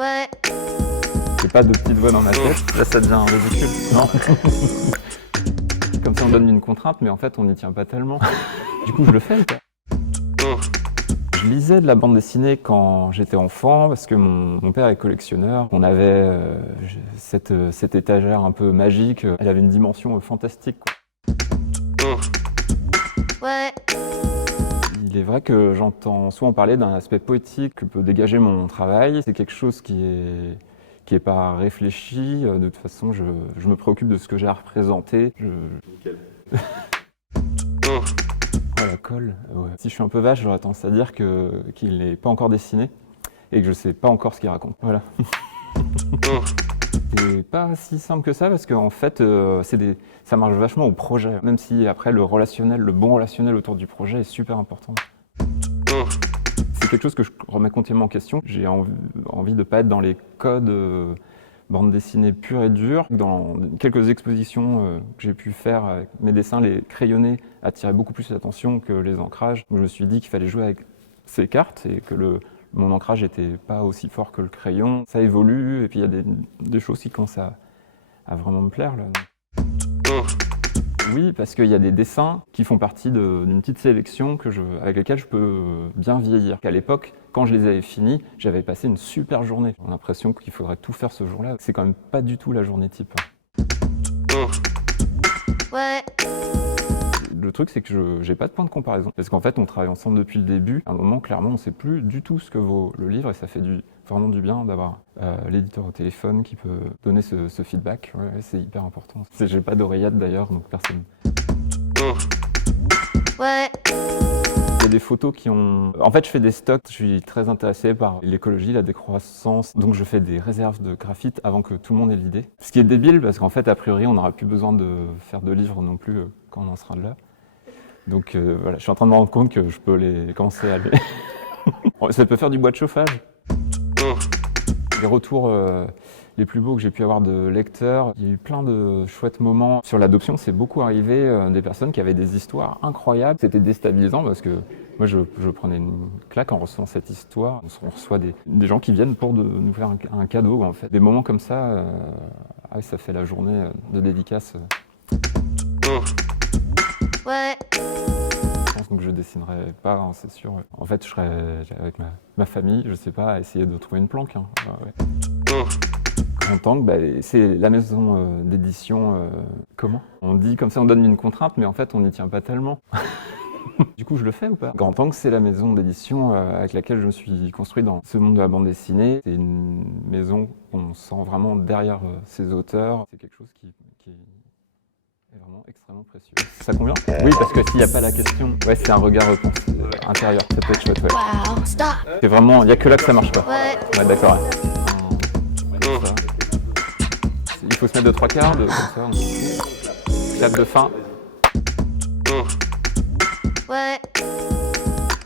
Ouais. J'ai pas de petite voix dans ma tête, là ça devient ridicule. Non. Comme ça on donne une contrainte, mais en fait on n'y tient pas tellement. Du coup je le fais ou pas? Je lisais de la bande dessinée quand j'étais enfant, parce que mon père est collectionneur. On avait cette étagère un peu magique, elle avait une dimension fantastique, quoi. Ouais. Il est vrai que j'entends souvent parler d'un aspect poétique que peut dégager mon travail. C'est quelque chose qui est pas réfléchi. De toute façon, je me préoccupe de ce que j'ai à représenter. Nickel. Oh, la colle. Ouais. Si je suis un peu vache, j'aurais tendance à dire qu'il n'est pas encore dessiné et que je sais pas encore ce qu'il raconte. Voilà. C'est pas si simple que ça parce qu'en fait, ça marche vachement au projet. Même si après le bon relationnel autour du projet est super important. C'est quelque chose que je remets continuellement en question. J'ai envie de ne pas être dans les codes bande dessinée pure et dure. Dans quelques expositions que j'ai pu faire avec mes dessins, les crayonnés attiraient beaucoup plus l'attention que les ancrages. Donc je me suis dit qu'il fallait jouer avec ces cartes et que mon ancrage n'était pas aussi fort que le crayon. Ça évolue et puis il y a des choses qui commencent à vraiment me plaire, là. Oui, parce qu'il y a des dessins qui font partie d'une petite sélection avec lesquels je peux bien vieillir. À l'époque, quand je les avais finis, j'avais passé une super journée. J'ai l'impression qu'il faudrait tout faire ce jour-là. C'est quand même pas du tout la journée type. Ouais. Le truc, c'est que j'ai pas de point de comparaison. Parce qu'en fait, on travaille ensemble depuis le début. À un moment, clairement, on sait plus du tout ce que vaut le livre et ça fait vraiment du bien d'avoir l'éditeur au téléphone qui peut donner ce feedback. Ouais, c'est hyper important. J'ai pas d'oreillette d'ailleurs, donc personne. Ouais. Il y a des photos qui ont... En fait, je fais des stocks, je suis très intéressé par l'écologie, la décroissance, donc je fais des réserves de graphite avant que tout le monde ait l'idée. Ce qui est débile, parce qu'en fait, a priori, on n'aura plus besoin de faire de livres non plus quand on en sera là. Donc voilà, je suis en train de me rendre compte que je peux commencer à les... Ça peut faire du bois de chauffage. Les retours les plus beaux que j'ai pu avoir de lecteurs, il y a eu plein de chouettes moments. Sur l'adoption, c'est beaucoup arrivé des personnes qui avaient des histoires incroyables. C'était déstabilisant parce que moi, je prenais une claque en recevant cette histoire. On reçoit des gens qui viennent pour nous faire un cadeau, en fait. Des moments comme ça, ça fait la journée de dédicace. Ouais. Je pense que je dessinerai pas, hein, c'est sûr. En fait, je serais avec ma famille, je sais pas, à essayer de trouver une planque. Hein. Ouais. Grand Angle, c'est la maison d'édition. Comment? On dit comme ça, on donne une contrainte, mais en fait, on n'y tient pas tellement. Du coup, je le fais ou pas? Grand Angle, c'est la maison d'édition avec laquelle je me suis construit dans ce monde de la bande dessinée. C'est une maison qu'on sent vraiment derrière ses auteurs. C'est quelque chose qui est vraiment extrêmement précieux. Ça convient? Oui, parce que s'il n'y a pas la question, ouais, c'est un regard intérieur. Ça peut être chouette, ouais. Wow, stop. C'est vraiment, il n'y a que là que ça marche pas. Ouais. Ouais, d'accord. Comme ça. Il faut se mettre de 3/4, comme ça. Clap de fin. Ouais.